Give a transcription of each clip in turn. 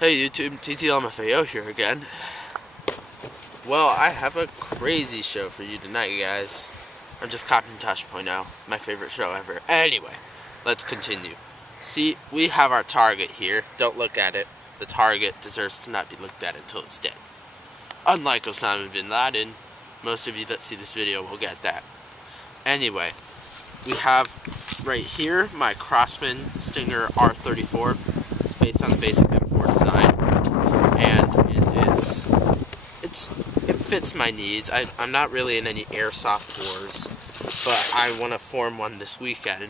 Hey YouTube, TTlmfao here again. Well, I have a crazy show for you tonight, guys. I'm just copying Tosh.0, my favorite show ever. Anyway, let's continue. See, we have our target here. Don't look at it. The target deserves to not be looked at until it's dead. Unlike Osama bin Laden, most of you that see this video will get that. Anyway, we have right here my Crosman Stinger R34. It's based on the basic M4 design, and it fits my needs. I'm not really in any airsoft wars, but I want to form one this weekend,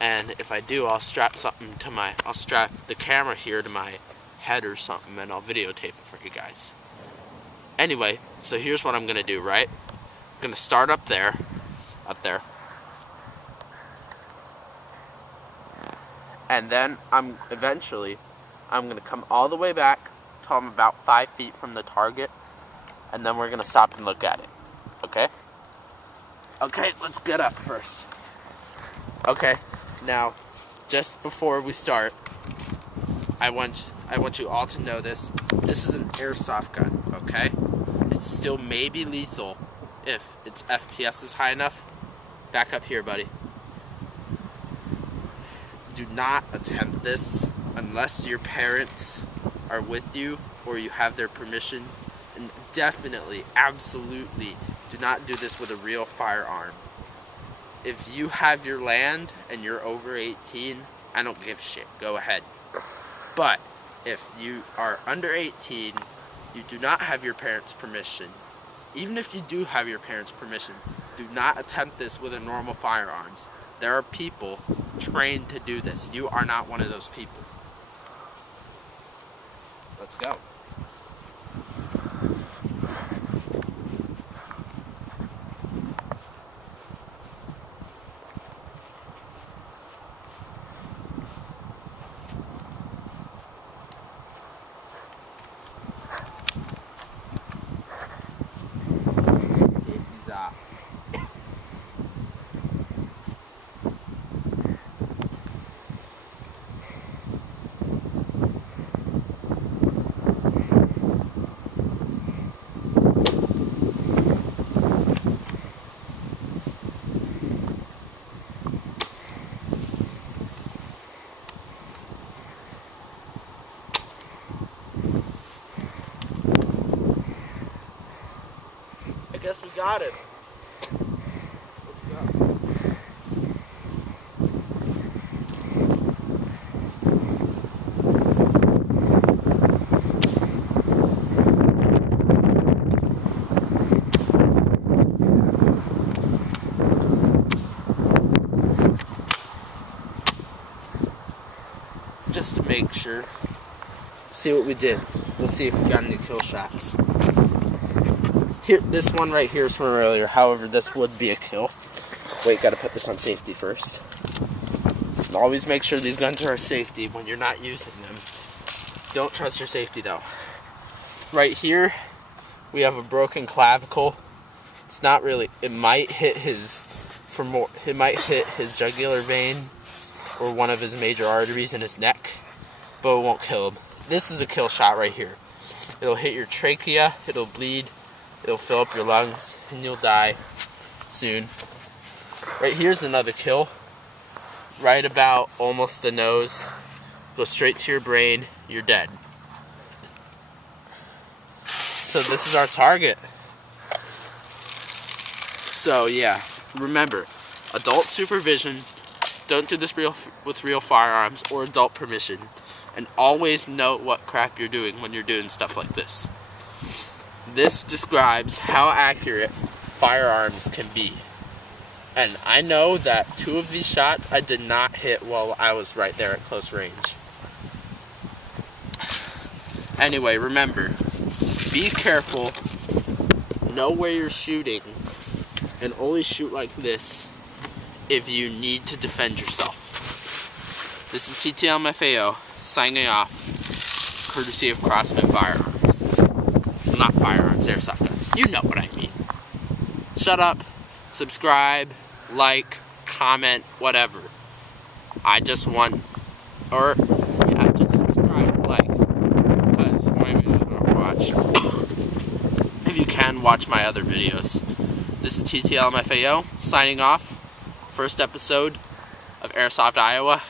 and if I do, I'll strap the camera here to my head or something, and I'll videotape it for you guys. Anyway, so here's what I'm gonna do, right? I'm gonna start up there, and then I'm gonna come all the way back till I'm about 5 feet from the target, and then we're gonna stop and look at it. Okay? Okay, let's get up first. Okay, now, just before we start, I want you all to know this. This is an airsoft gun, okay? It still may be lethal if its FPS is high enough. Back up here, buddy. Do not attempt this unless your parents are with you or you have their permission. And definitely, absolutely, do not do this with a real firearm. If you have your land and you're over 18, I don't give a shit. Go ahead. But if you are under 18, you do not have your parents' permission. Even if you do have your parents' permission, do not attempt this with a normal firearms. There are people trained to do this. You are not one of those people. Let's go. I guess we got it. Let's go. Just to make sure. See what we did. We'll see if we got any kill shots. Here, this one right here is from earlier. However, this would be a kill. Wait, gotta put this on safety first. Always make sure these guns are safety when you're not using them. Don't trust your safety though. Right here, we have a broken clavicle. It's not really. It might hit his jugular vein or one of his major arteries in his neck, but it won't kill him. This is a kill shot right here. It'll hit your trachea. It'll bleed. It'll fill up your lungs, and you'll die soon. Right here's another kill. Right about almost the nose. Go straight to your brain. You're dead. So this is our target. So yeah, remember, adult supervision. Don't do this with real firearms or adult permission. And always note what crap you're doing when you're doing stuff like this. This describes how accurate firearms can be. And I know that 2 of these shots I did not hit while I was right there at close range. Anyway, remember, be careful, know where you're shooting, and only shoot like this if you need to defend yourself. This is TTlmfao signing off, courtesy of Crosman Firearms. Not firearms, airsoft guns. You know what I mean. Shut up, subscribe, like, comment, whatever. I just want, or, yeah, just subscribe, like. if you can, watch my other videos. This is TTlmfao signing off. First episode of Airsoft, Iowa.